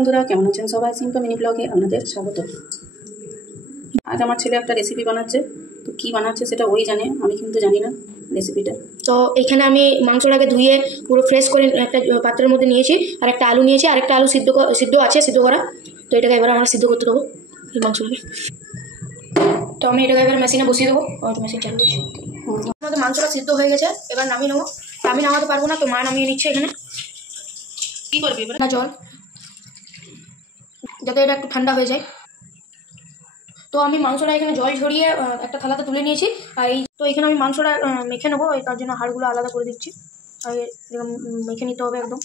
বন্ধুরা, কেমন আছেন সবাই? সিম্পল মিনি ব্লগে আপনাদের স্বাগত। আজ আমার ছেলে একটা রেসিপি বানাচ্ছে, তো কী বানাচ্ছে সেটা ওই জানে, আমি কিন্তু জানি না রেসিপিটা। তো এখানে আমি মাংসটাকে ধুয়ে পুরো ফ্রেশ করে একটা পাত্রের মধ্যে নিয়েছি, আর একটা আলু নিয়েছি, আর একটা আলু সিদ্ধ আছে, সিদ্ধ করা। তো এটাকে এবার আমরা সিদ্ধ করতে দেবো এই মাংসটাকে। তো আমি এটাকে এবার মেশিনে বসিয়ে দেবো, মেশিন চালিয়ে দিচ্ছি। আমাদের মাংসটা সিদ্ধ হয়ে গেছে, এবার নামিয়ে নেবো। আমি নামাতে পারবো না, তো মা নামিয়ে নিচ্ছে। এখানে কী করবি এবার? না, জল, যাতে এটা একটু ঠান্ডা হয়ে যায়। তো আমি মাংসটা এখানে জল ঝরিয়ে একটা থালাতে তুলে নিয়েছি। আর তো এখানে আমি মাংসটা মেখে নেবো, তার জন্য হাড়গুলো আলাদা করে দিচ্ছি। আর এরকম মেখে নিতে হবে, একদম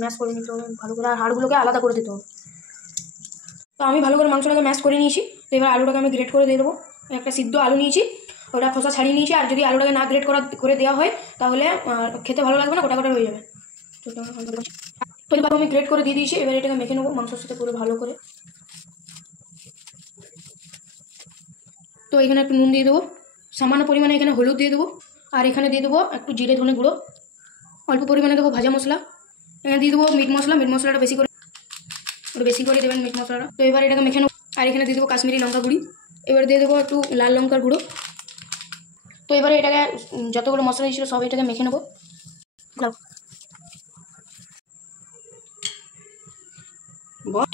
ম্যাশ করে নিতে হবে ভালো করে, আর হাড়গুলোকে আলাদা করে দিতে হবে। তো আমি ভালো করে মাংসটাকে ম্যাশ করে নিয়েছি। তো এবার আলুটাকে আমি গ্রেট করে দিয়ে দেবো। একটা সিদ্ধ আলু নিয়েছি, ওটা খোসা ছাড়িয়ে নিয়েছি। আর যদি আলুটাকে না গ্রেট করে দেওয়া হয় তাহলে খেতে ভালো লাগবে না, গোটা গোটা হয়ে যাবে। তো এবার আমি গ্রেট করে দিয়ে দিয়েছি। এবার এটাকে মেখে নেবো মাংসের সাথে পুরো ভালো করে। তো এখানে একটু নুন দিয়ে দেবো, সামান্য পরিমাণে এখানে হলুদ দিয়ে দেবো, আর এখানে দিয়ে দেবো একটু জিরে ধনে গুঁড়ো, অল্প পরিমাণে দেবো ভাজা মশলা, এখানে দিয়ে দেবো মিট মশলাটা বেশি করে দেবেন মিট মশলাটা। তো এবার এটাকে মেখে নেবো। আর এখানে দিয়ে দেবো কাশ্মীরি লঙ্কা গুঁড়ি, এবার দিয়ে দেবো একটু লাল লঙ্কার গুঁড়ো। তো এবারে এটাকে যতগুলো মশলা দিয়েছিল সব এটাকে মেখে নেবো।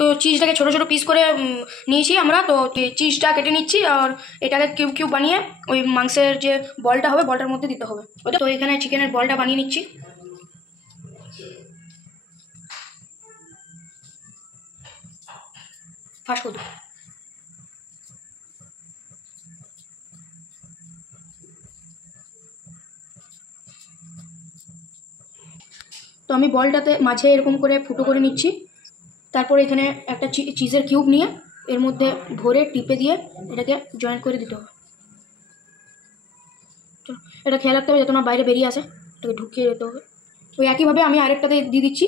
তো চিজটাকে ছোটো ছোটো পিস করে নিয়েছি আমরা। তো চিজটা কেটে নিচ্ছি, আর এটাকে কিউব কিউব বানিয়ে ওই মাংসের যে বলটা হবে বলটার মধ্যে দিতে হবে। তো এখানে চিকেনের বলটা বানিয়ে নিচ্ছি। ফার্স্ট করতে তো আমি বলটাতে মাঝে এরকম করে ফুটো করে নিচ্ছি। তারপর এখানে একটা চিজের কিউব নিয়ে এর মধ্যে ভরে টিপে দিয়ে এটাকে জয়েন্ট করে দিতে হবে। এটা খেয়াল রাখতে হবে যাতে না বাইরে বেরিয়ে আসে, এটাকে ঢুকিয়ে দিতে হবে। ওই একইভাবে আমি আরেকটাতে দিয়ে দিচ্ছি।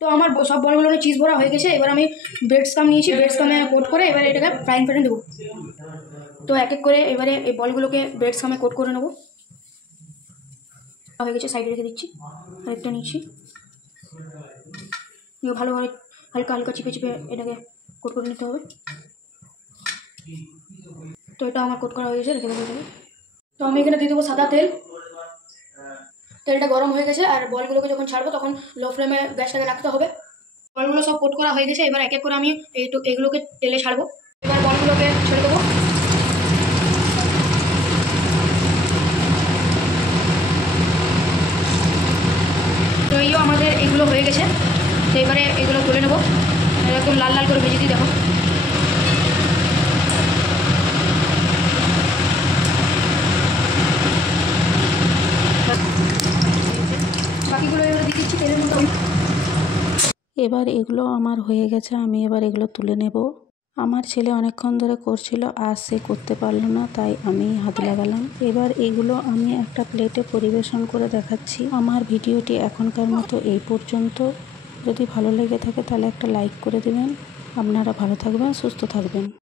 তো আমার সব বলগুলো চিজ ভরা হয়ে গেছে। এবার আমি ব্রেড স্কাম নিয়েছি, ব্রেড স্কামে কোট করে এবারে এটাকে ফ্রাইং প্যানে দেবো। তো এক এক করে এবারে এই বলগুলোকে ব্রেড স্কামে কোট করে নেবো। হয়ে গেছে, সাইডে রেখে দিচ্ছি। আরেকটা নিচ্ছি, ভালোভাবে হালকা হালকা চিপে চিপে এটাকে কোট করে নিতে হবে। তো এটা আমার কোট করা হয়ে গেছে, রেখে দেবো। তো আমি এখানে দিয়ে দেবো সাদা তেল। তেলটা গরম হয়ে গেছে, আর বলগুলোকে যখন ছাড়বো তখন লো ফ্লেমে গ্যাসটাকে রাখতে হবে। বলগুলো সব কোট করা হয়ে গেছে, এবার এক এক করে আমি এগুলোকে তেলে ছাড়বো। এবার বলগুলোকে ছেড়ে দেবো। তো এইও আমাদের এগুলো হয়ে গেছে। তো এবারে এগুলো তুলে নেবো, একদম লাল লাল করে ভেজে দিই। দেখো বাকিগুলো এবার দিয়ে দিচ্ছি তেলের মতো। এবার এগুলো আমার হয়ে গেছে, আমি এবার এগুলো তুলে নেব। আমার ছেলে অনেকক্ষণ ধরে করছিল, আর সে করতে পারলো না, তাই আমি হাত লাগালাম। এবার এগুলো আমি একটা প্লেটে পরিবেশন করে দেখাচ্ছি। আমার ভিডিওটি এখনকার মতো এই পর্যন্ত। যদি ভালো লেগে থাকে তাহলে একটা লাইক করে দেবেন। আপনারা ভালো থাকবেন, সুস্থ থাকবেন।